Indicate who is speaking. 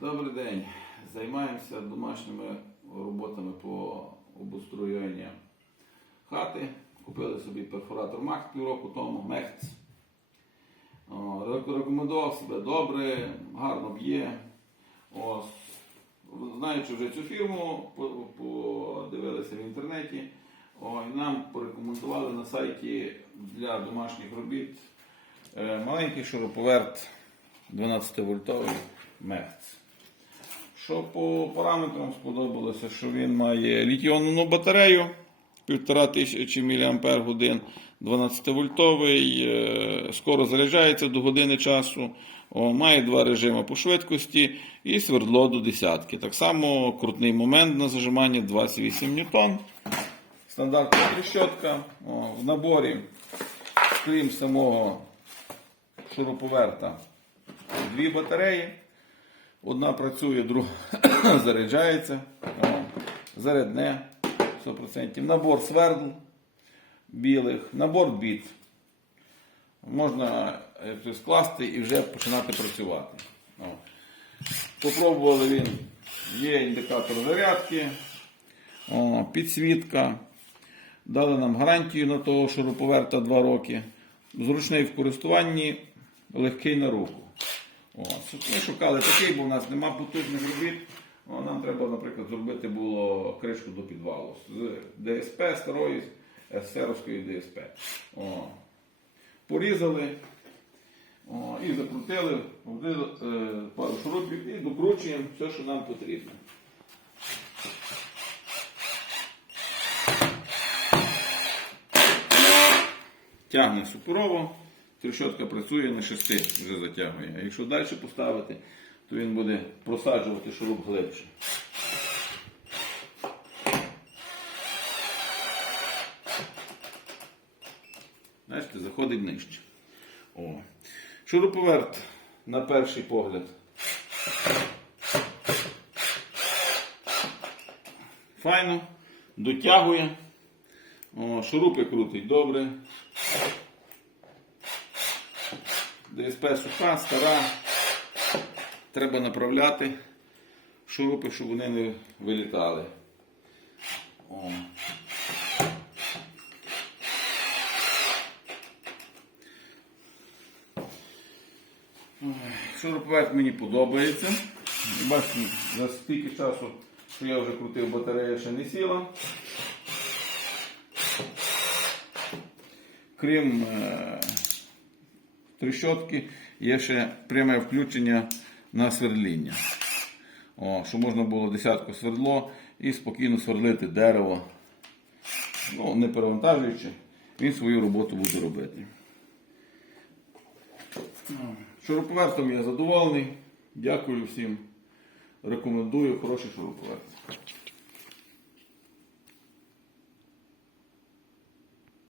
Speaker 1: Добрий день. Займаємося домашніми роботами по обустроєнню хати. Купили собі перфоратор Макс півроку тому, Мехц. Рекомендував себе добре, гарно б'є. Знаючи вже цю фірму, подивилися в інтернеті. О, і нам порекомендували на сайті для домашніх робіт е, маленький шуруповерт 12 вольтовий Мехц. Що по параметрам сподобалося, що він має літіонну батарею 1500 мАч, 12 вольтовий, скоро заряджається до години часу. Має два режими по швидкості і свердло до десятки. Так само крутний момент на зажиманні 28 ньютон. Стандартна тріщотка. В наборі, крім самого шуруповерта, дві батареї. Одна працює, друга заряджається. Зарядне 100%. Набор свердл білих, набор біт. Можна скласти і вже починати працювати. О. Попробували він. Є індикатор зарядки, о, підсвітка. Дали нам гарантію на того шуруповерта 2 роки. Зручний в користуванні, легкий на руку. О, ми шукали такий, бо в нас нема потужних робіт. О, нам треба, наприклад, зробити було кришку до підвалу з ДСП старої есеровської ДСП. О, порізали о, і закрутили, е, пару шурупів і докручуємо все, що нам потрібно. Тягне суперово, трещотка працює на шести, вже затягує. А якщо далі поставити, то він буде просаджувати шуруп глибше. Бачите, заходить нижче. О. Шуруповерт на перший погляд. Файно, дотягує. О, шурупи крутить добре. ДСП суха, стара. Треба направляти шурупи, щоб вони не вилітали. О. Шуруповерт мені подобається. Бачите, за стільки часу, що я вже крутив, батарея ще не сіла. Крім трещотки, є ще пряме включення на свердління. О, що можна було десятку свердло і спокійно сверлити дерево. Ну, не перевантажуючи, він свою роботу буде робити. Шуруповертом я задоволений. Дякую всім. Рекомендую хороший шуруповерт.